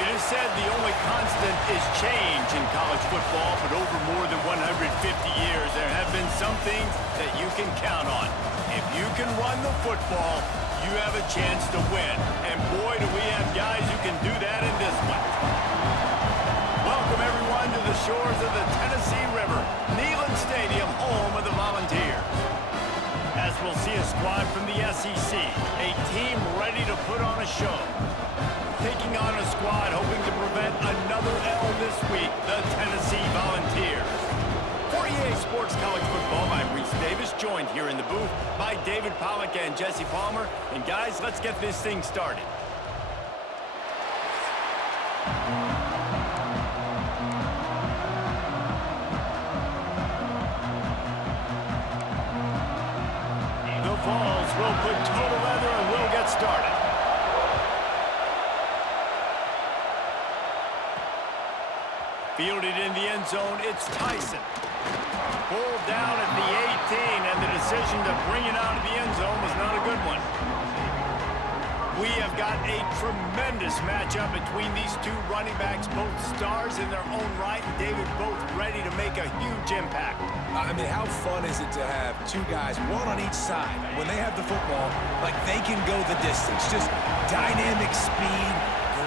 It is said the only constant is change in college football, but over more than 150 years, there have been some things that you can count on. If you can run the football, you have a chance to win. And boy, do we have guys who can do that in this one. Welcome, everyone, to the shores of the Tennessee River, Neyland Stadium, home of the Volunteers. As we'll see a squad from the SEC, a team ready to put on a show. Taking on a squad hoping to prevent another L this week, the Tennessee Volunteers. For EA Sports College Football, I'm Reese Davis, joined here in the booth by David Pollack and Jesse Palmer. And guys, let's get this thing started. The Vols will put total leather and we'll get started. Fielded in the end zone, it's Tyson. Pulled down at the 18, and the decision to bring it out of the end zone was not a good one. We have got a tremendous matchup between these two running backs, both stars in their own right, and David, both ready to make a huge impact. I mean, how fun is it to have two guys, one on each side, when they have the football, like they can go the distance. Just dynamic speed,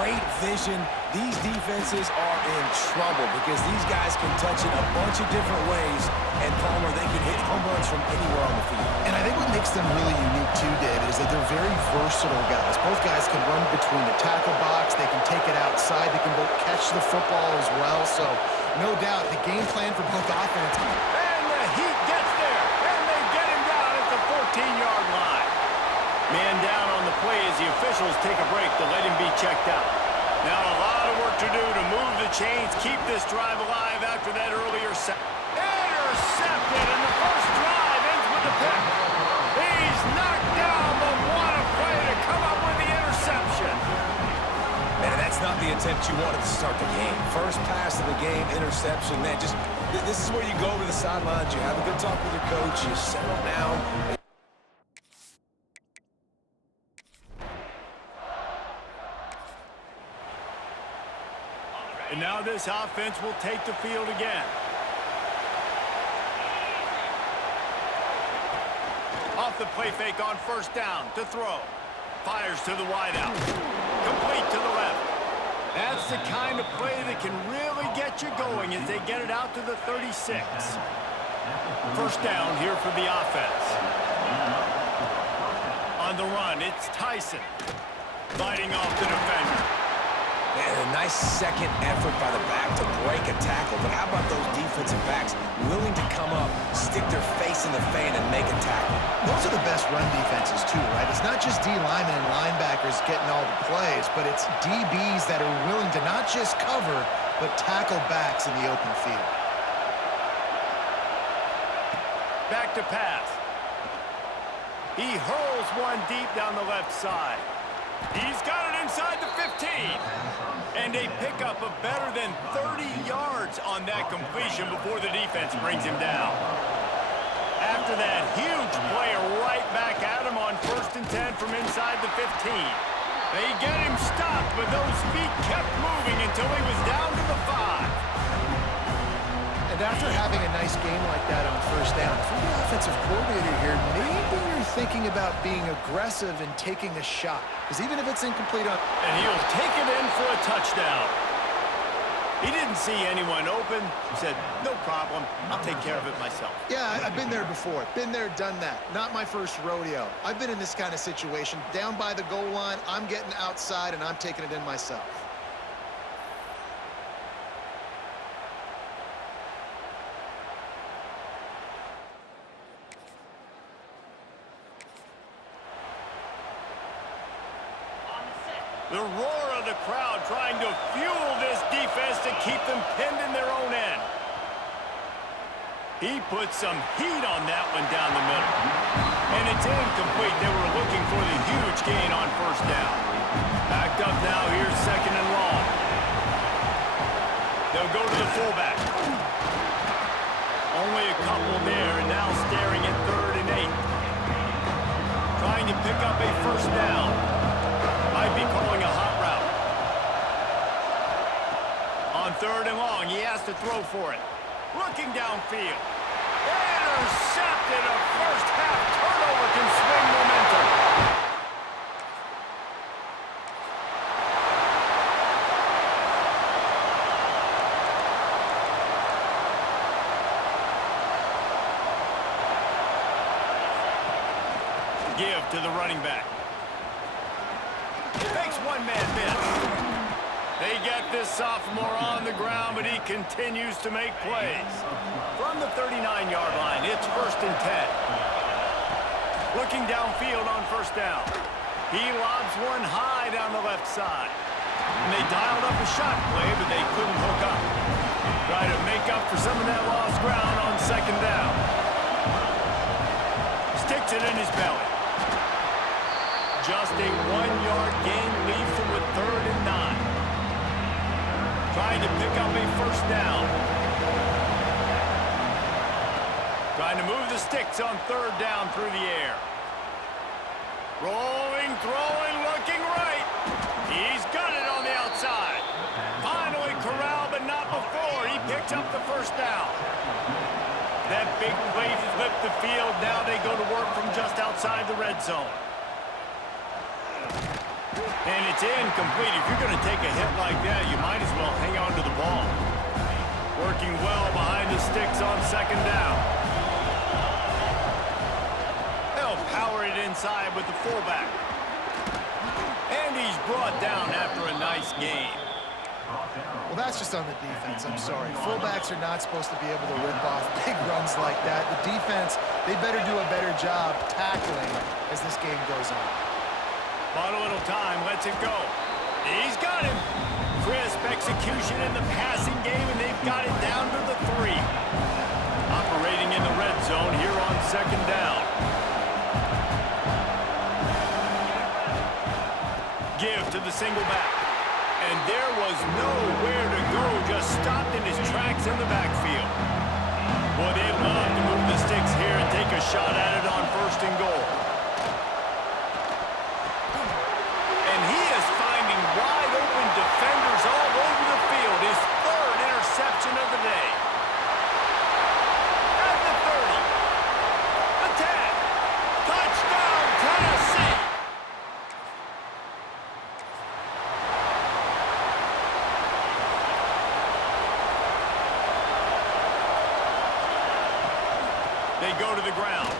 great vision. These defenses are in trouble because these guys can touch it a bunch of different ways, and Palmer, they can hit home runs from anywhere on the field. And I think what makes them really unique too, David, is that they're very versatile guys. Both guys can run between the tackle box, they can take it outside, they can both catch the football as well. So, no doubt, the game plan for both offense. And the Heat gets there, and they get him down at the 14-yard line. Man down on the play as the officials take a break to let him be checked out. Now a lot of work to do to move the chains, keep this drive alive after that earlier set. Intercepted, and the first drive ends with the pick. He's knocked down, but what a play to come up with the interception. Man, that's not the attempt you wanted to start the game. First pass of the game, interception. Man, just this is where you go over the sidelines, you have a good talk with your coach, you settle down. And now this offense will take the field again. Off the play fake on first down to throw. Fires to the wideout. Complete to the left. That's the kind of play that can really get you going as they get it out to the 36. First down here for the offense. On the run, it's Tyson. Fighting off the defender. And a nice second effort by the back to break a tackle. But how about those defensive backs willing to come up, stick their face in the fan, and make a tackle? Those are the best run defenses too, right? It's not just D linemen and linebackers getting all the plays, but it's DBs that are willing to not just cover, but tackle backs in the open field. Back to pass. He hurls one deep down the left side. He's got it inside the 15. And a pickup of better than 30 yards on that completion before the defense brings him down. After that huge play, right back at him on 1st and 10 from inside the 15. They get him stopped, but those feet kept moving until he was down to the 5. And after having a nice game like that on first down, if you're the offensive coordinator here, maybe you're thinking about being aggressive and taking a shot. Because even if it's incomplete on... And he'll take it in for a touchdown. He didn't see anyone open. He said, no problem, I'll take care of it myself. Yeah, I've been there before. Been there, done that. Not my first rodeo. I've been in this kind of situation. Down by the goal line, I'm getting outside and I'm taking it in myself. The roar of the crowd trying to fuel this defense to keep them pinned in their own end. He put some heat on that one down the middle. And it's incomplete. They were looking for the huge gain on first down. Backed up now, here's 2nd and long. They'll go to the fullback. Only a couple there, and now staring at 3rd and 8. Trying to pick up a first down. Might be calling a hot route. 3rd and long. He has to throw for it. Looking downfield. Intercepted. A first-half turnover can swing momentum. Give to the running back. Makes one man miss. They get this sophomore on the ground, but he continues to make plays. From the 39-yard line, it's 1st and 10. Looking downfield on 1st down. He lobs one high down the left side. And they dialed up a shot play, but they couldn't hook up. Try to make up for some of that lost ground on 2nd down. Sticks it in his belly. Just a 1-yard gain leaves them with 3rd and 9. Trying to pick up a 1st down. Trying to move the sticks on 3rd down through the air. Rolling, throwing, looking right. He's got it on the outside. Finally corralled, but not before. He picks up the 1st down. That big play flipped the field. Now they go to work from just outside the red zone. And it's incomplete. If you're going to take a hit like that, you might as well hang on to the ball. Working well behind the sticks on 2nd down. They'll power it inside with the fullback. And he's brought down after a nice gain. Well, that's just on the defense. I'm sorry. Fullbacks are not supposed to be able to rip off big runs like that. The defense, they better do a better job tackling as this game goes on. Bought a little time, lets it go. He's got him. Crisp execution in the passing game, and they've got it down to the 3. Operating in the red zone here on 2nd down. Give to the single back. And there was nowhere to go, just stopped in his tracks in the backfield. Boy, they'd love to move the sticks here and take a shot at it on 1st and goal. Defenders all over the field. His 3rd interception of the day. At the 30. The 10. Touchdown, Tennessee. They go to the ground.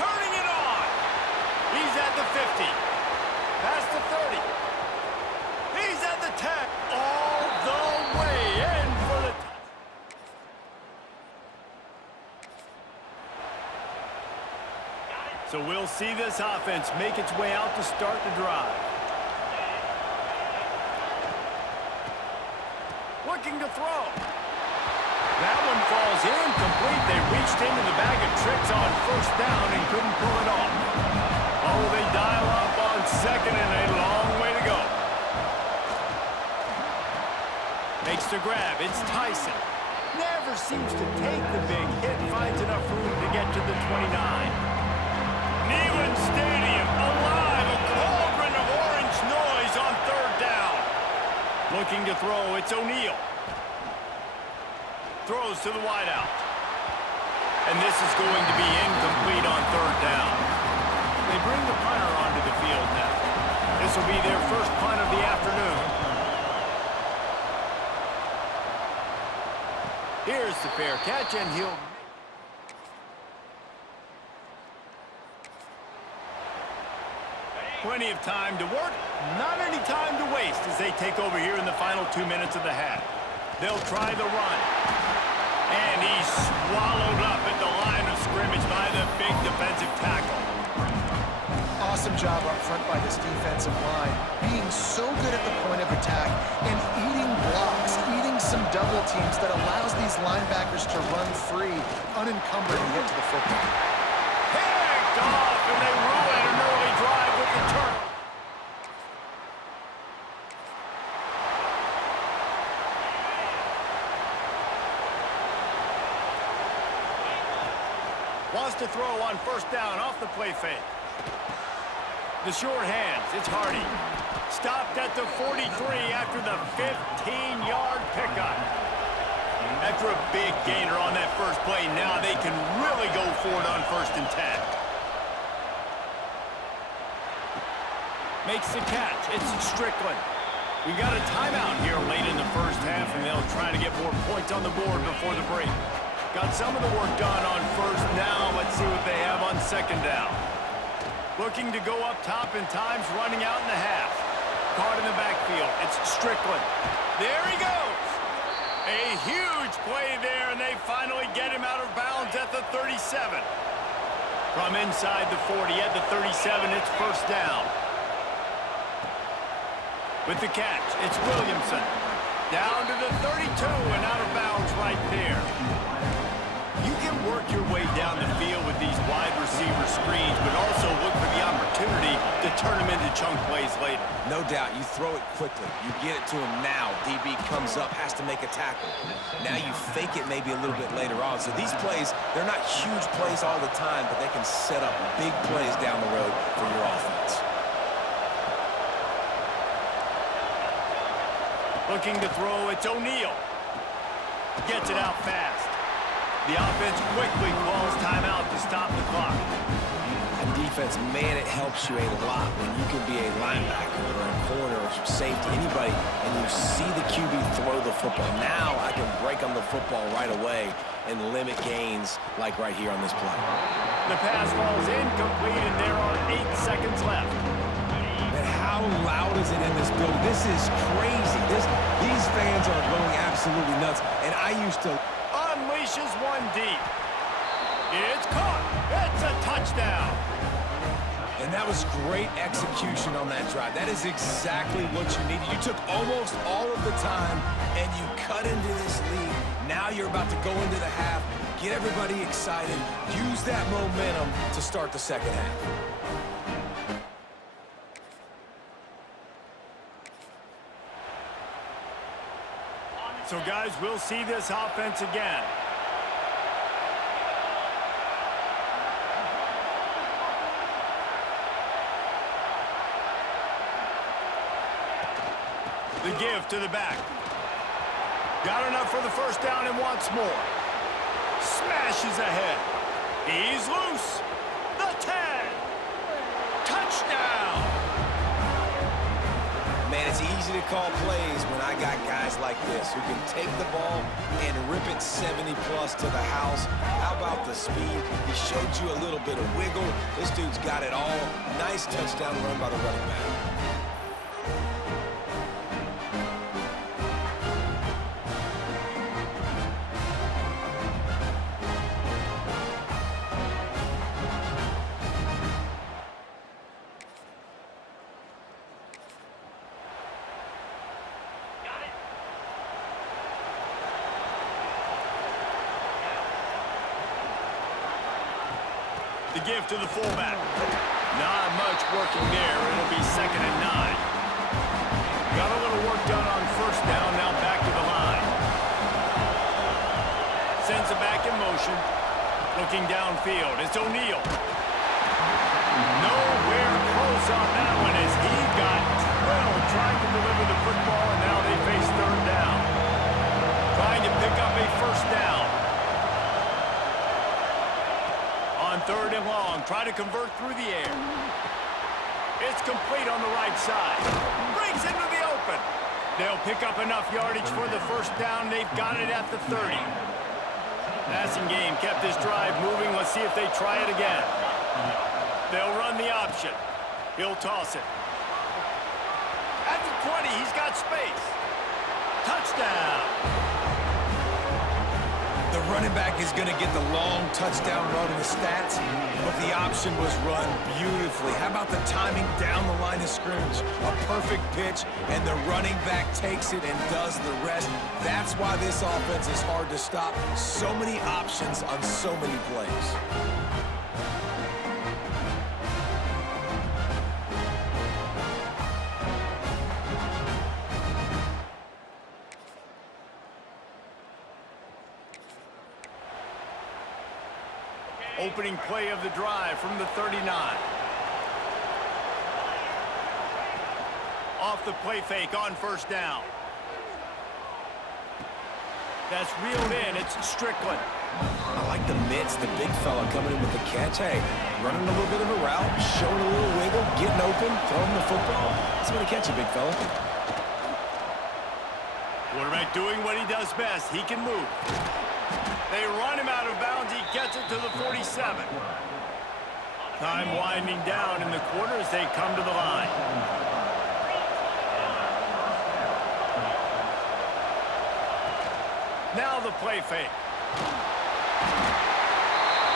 Turning it on. He's at the 50. Past the 30. He's at the 10. All the way in for the... So we'll see this offense make its way out to start the drive. Looking to throw. That one falls incomplete. They reached into the bag of tricks on 1st down and couldn't pull it off. Oh, they dial up on 2nd and a long way to go. Makes the grab. It's Tyson. Never seems to take the big hit. Finds enough room to get to the 29. Neyland Stadium alive. A cauldron of orange noise on 3rd down. Looking to throw. It's O'Neal. Throws to the wideout. And this is going to be incomplete on 3rd down. They bring the punter onto the field now. This will be their first punt of the afternoon. Here's the fair catch, and he'll... Plenty of time to work, not any time to waste as they take over here in the final 2 minutes of the half. They'll try the run. And he's swallowed up at the line of scrimmage by the big defensive tackle. Awesome job up front by this defensive line, being so good at the point of attack and eating blocks, eating some double teams that allows these linebackers to run free, unencumbered, and get to the football. Picked off, and they ruin an early drive with the turn. Wants to throw on 1st down off the play fake. The short hands, it's Hardy. Stopped at the 43 after the 15-yard pickup. After a big gainer on that first play, now they can really go for it on 1st and 10. Makes the catch. It's Strickland. We've got a timeout here late in the first half, and they'll try to get more points on the board before the break. Got some of the work done on 1st. Now let's see what they have on 2nd down. Looking to go up top in times, running out in the half. Caught in the backfield. It's Strickland. There he goes. A huge play there, and they finally get him out of bounds at the 37. From inside the 40 at the 37, it's 1st down. With the catch, it's Williamson. Down to the 32 and out of bounds right there. You can work your way down the field with these wide receiver screens, but also look for the opportunity to turn them into chunk plays later. No doubt, you throw it quickly. You get it to him now. DB comes up, has to make a tackle. Now you fake it maybe a little bit later on. So these plays, they're not huge plays all the time, but they can set up big plays down the road for your offense. Looking to throw, it's O'Neal. Gets it out fast. The offense quickly calls timeout to stop the clock. And defense, man, it helps you a lot when you can be a linebacker or a corner or safety, anybody, and you see the QB throw the football. Now I can break on the football right away and limit gains like right here on this play. The pass falls incomplete, and there are 8 seconds left. And how loud is it in this building? This is crazy. These fans are going absolutely nuts. And I used to... Unleashes one deep. It's caught. It's a touchdown. And that was great execution on that drive. That is exactly what you needed. You took almost all of the time, and you cut into this lead. Now you're about to go into the half, get everybody excited, use that momentum to start the second half. So, guys, we'll see this offense again. The give to the back. Got enough for the 1st down and wants more. Smashes ahead. He's loose. The 10. Touchdown. Man, it's easy to call plays when I got guys like this who can take the ball and rip it 70-plus to the house. How about the speed? He showed you a little bit of wiggle. This dude's got it all. Nice touchdown run by the running back. The give to the fullback. Not much working there. It'll be 2nd and 9. Got a little work done on 1st down. Now back to the line. Sends it back in motion. Looking downfield. It's O'Neal. Nowhere close on that one as he got drilled trying to deliver the football, and now they face 3rd down. Trying to pick up a 1st down. On 3rd and long, try to convert through the air. It's complete on the right side. Brings into the open. They'll pick up enough yardage for the 1st down. They've got it at the 30. Passing game kept this drive moving. Let's see if they try it again. They'll run the option. He'll toss it. At the 20, he's got space. Touchdown. The running back is going to get the long touchdown run in the stats, but the option was run beautifully. How about the timing down the line of scrimmage? A perfect pitch, and the running back takes it and does the rest. That's why this offense is hard to stop. So many options on so many plays. Opening play of the drive from the 39. off the play fake on first down. That's reeled in. It's Strickland. I like the mitts, the big fella coming in with the catch. Hey, running a little bit of a route, showing a little wiggle, getting open, throwing the football. That's what to catch you, big fella. Quarterback doing what he does best. He can move. They run him out of bounds. He gets it to the 47. Time winding down in the quarter as they come to the line. Now the play fake.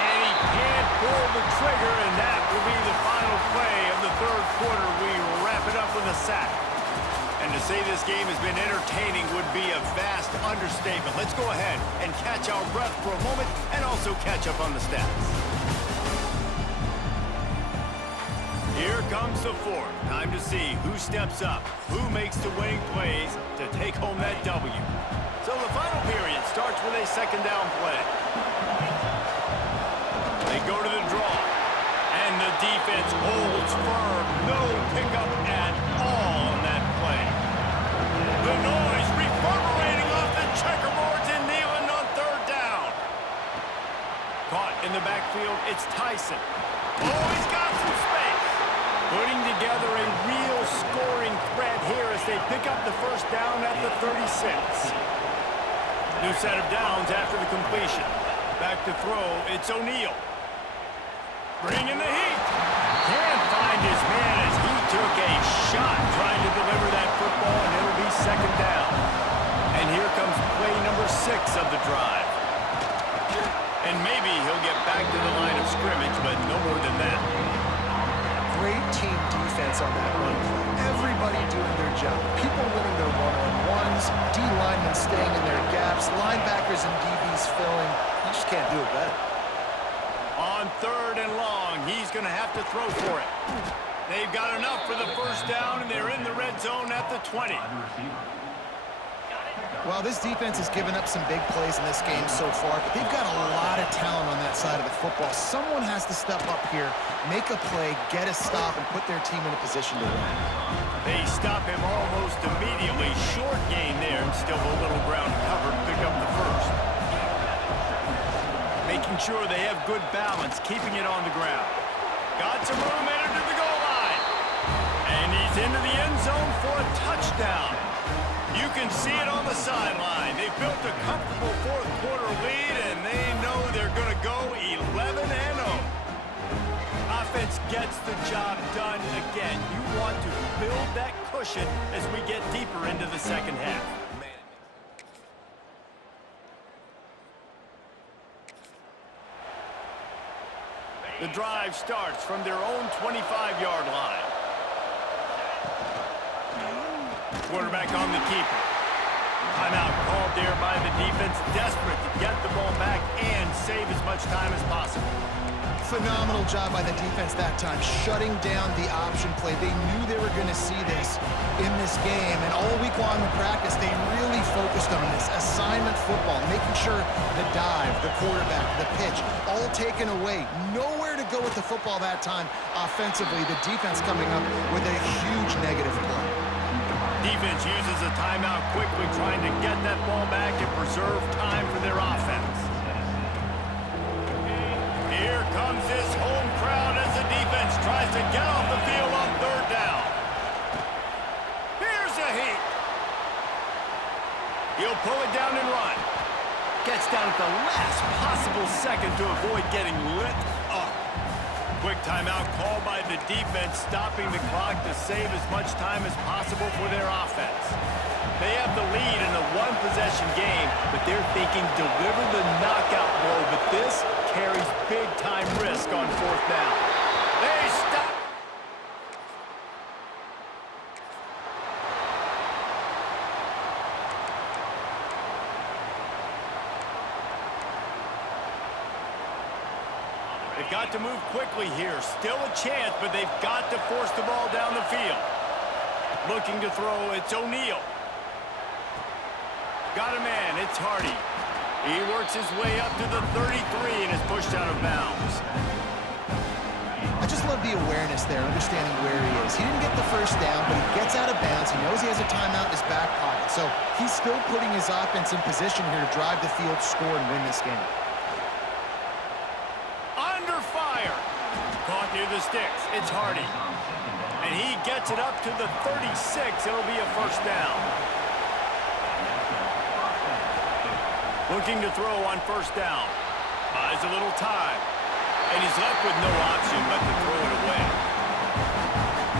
And he can't pull the trigger, and that will be the final play of the third quarter. We wrap it up with a sack. And to say this game has been entertaining would be a vast understatement. Let's go ahead and catch our breath for a moment and also catch up on the stats. Here comes the fourth. Time to see who steps up, who makes the winning plays to take home that W. So the final period starts with a second down play. They go to the draw, and the defense holds firm. No pickup at all on that play. The noise reverberating off the checkerboards and kneeling on third down. Caught in the backfield, it's Tyson. Oh, he's got some space. Putting together a real scoring threat here as they pick up the first down at the 36. New set of downs after the completion. Back to throw, it's O'Neal. Bringing the heat. Can't find his man as he took a shot trying to deliver that football, and it'll be second down. And here comes play number 6 of the drive. And maybe he'll get back to the line of scrimmage, but no more than that. Great team defense on that run play. Everybody doing their job. People winning their one-on-ones, D-linemen staying in their gaps, linebackers and DBs filling. You just can't do it better. On third and long, he's going to have to throw for it. They've got enough for the first down, and they're in the red zone at the 20. Well, this defense has given up some big plays in this game so far, but they've got a lot of talent on that side of the football. Someone has to step up here, make a play, get a stop, and put their team in a position to win. They stop him almost immediately. Short gain there, and still a little ground covered. Pick up the first. Making sure they have good balance, keeping it on the ground. Got some room, entered to the goal line. And he's into the end zone for a touchdown. You can see it on the sideline. They've built a comfortable fourth quarter lead, and they know they're going to go 11-0. Offense gets the job done again. You want to build that cushion as we get deeper into the second half. The drive starts from their own 25-yard line. Quarterback on the keeper. Timeout called there by the defense, desperate to get the ball back and save as much time as possible. Phenomenal job by the defense that time, shutting down the option play. They knew they were going to see this in this game, and all week long in practice, they really focused on this assignment football, making sure the dive, the quarterback, the pitch, all taken away. Nowhere to go with the football that time offensively. The defense coming up with a huge negative play. Defense uses a timeout quickly, trying to get that ball back and preserve time for their offense. Here comes this home crowd as the defense tries to get off the field on third down. Here's a heat. He'll pull it down and run. Gets down at the last possible second to avoid getting lit up. Quick timeout called by the defense, stopping the clock to save as much time as possible for their offense. They have the lead in a one-possession game, but they're thinking deliver the knockout blow, but this carries big-time risk on fourth down. They stop. They've got to move quickly here. Still a chance, but they've got to force the ball down the field. Looking to throw, it's O'Neal. Got a man, it's Hardy. He works his way up to the 33 and is pushed out of bounds. I just love the awareness there, understanding where he is. He didn't get the first down, but he gets gets out of bounds. He knows he has a timeout in his back pocket. So he's still putting his offense in position here to drive the field, score, and win this game. Under fire. Caught near the sticks. It's Hardy. And he gets it up to the 36. It'll be a first down. Looking to throw on first down. Buys a little time. And he's left with no option but to throw it away.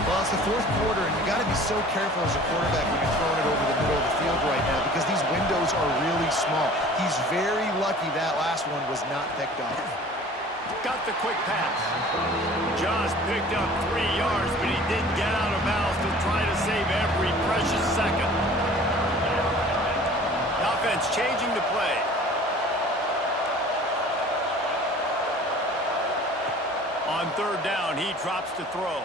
Well, it's the fourth quarter, and you got to be so careful as a quarterback when you're throwing it over the middle of the field right now because these windows are really small. He's very lucky that last one was not picked up. Got the quick pass. Just picked up 3 yards, but he didn't get out of bounds to try to save every precious second. Offense changing the play. On third down, he drops to throw.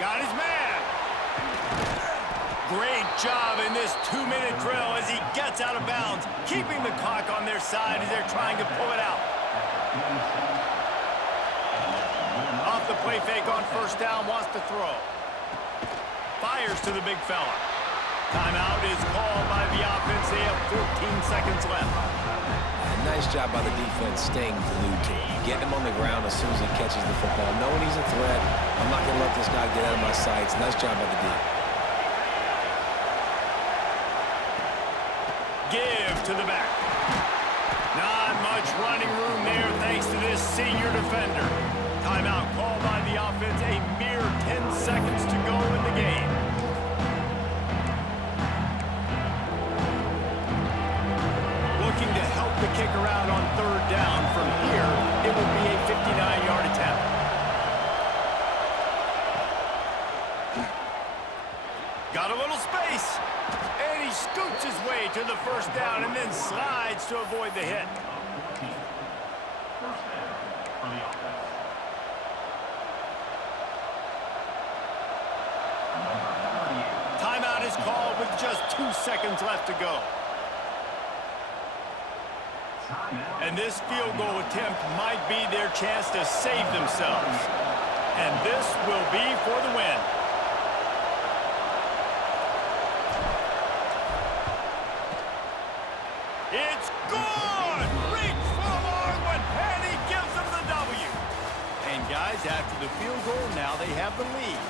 Got his man. Great job in this 2-minute drill as he gets out of bounds, keeping the clock on their side as they're trying to pull it out. Off the play fake on first down, wants to throw. Fires to the big fella. Timeout is called by the offense. They have 14 seconds left. Nice job by the defense staying glued to him. Getting him on the ground as soon as he catches the football. Knowing he's a threat, I'm not going to let this guy get out of my sights. Nice job by the D. Give to the back. Not much running room there thanks to this senior defender. Timeout called by the offense. A mere 10 seconds to go in the game. Looking to help the kicker out on third down. From here, it will be a 59-yard attempt. Got a little space. And he scoots his way to the first down and then slides to avoid the hit. Timeout is called with just 2 seconds left to go. And this field goal attempt might be their chance to save themselves. And this will be for the win. It's good! Reach for the long one, and he gives them the W. And guys, after the field goal, now they have the lead.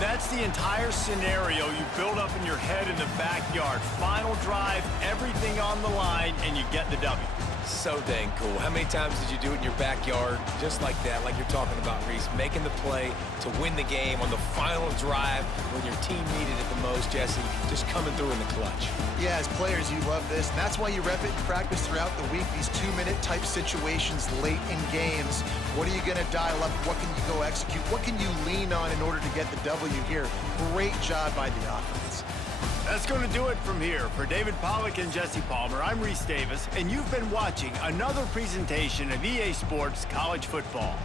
That's the entire scenario you build up in your head in the backyard. Final drive, everything on the line, and you get the W. So dang cool. How many times did you do it in your backyard just like that, like you're talking about, Reese? Making the play to win the game on the final drive when your team needed it the most, Jesse. Just coming through in the clutch. Yeah, as players, you love this. And that's why you rep it and practice throughout the week. These 2-minute type situations late in games. What are you going to dial up? What can you go execute? What can you lean on in order to get the W here? Great job by the offense. That's going to do it from here. For David Pollack and Jesse Palmer, I'm Reese Davis, and you've been watching another presentation of EA Sports College Football.